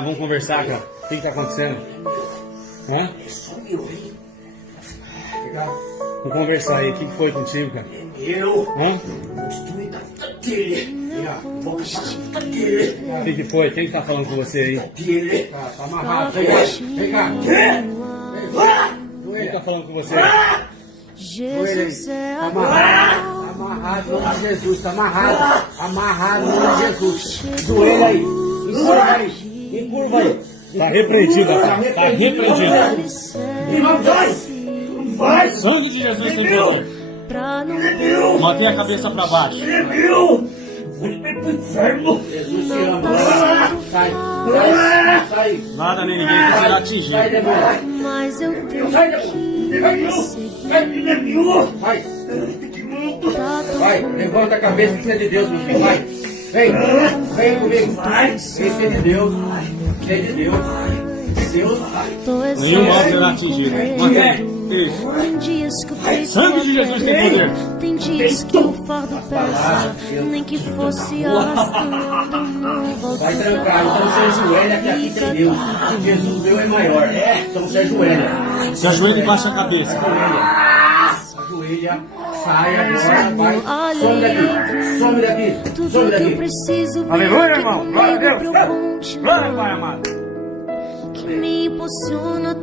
Vamos conversar, cara. O que tá acontecendo? Hã? Vamos conversar aí. O que foi contigo, cara? Hã? O que foi? Quem tá falando com você aí? Tá amarrado. Vem cá. Quem tá falando com você? Jesus é Amarrado, amarrado, em nome de Jesus, tá amarrado, amarrado, em nome de Jesus. Joelho aí, encurva aí, encurva aí. Tá repreendido, cara. Tá repreendido. Vai, Sangue de Jesus tem poder. pra não Mantém a cabeça pra baixo. Jesus te ama. Sai, sai, Nada nem ninguém que será atingido. sai, demônio. mas eu tenho Sai, que vai, tá tão vai, levanta a cabeça, que é de Deus, meu filho, vai. Vem comigo, vai, ser de Deus, ser de Deus, Deus, tô Nenhum mal será atingido. Mantém. Isso. Tem dias que o peito Sangue de Jesus tem poder. tem dias que o fardo pesa, nem que fosse arrastando não volta. vai trancar, então você ajoelha que aqui tem Deus, Jesus meu é maior, então você ajoelha. Se ajoelha e baixa a cabeça. Ajoelha, sai agora, vai, some daqui, some daqui, Tudo some que eu daqui. preciso Aleluia, que irmão. Glória a comigo Deus. pra eu continuar, Glória, Pai amado. que me impulsiona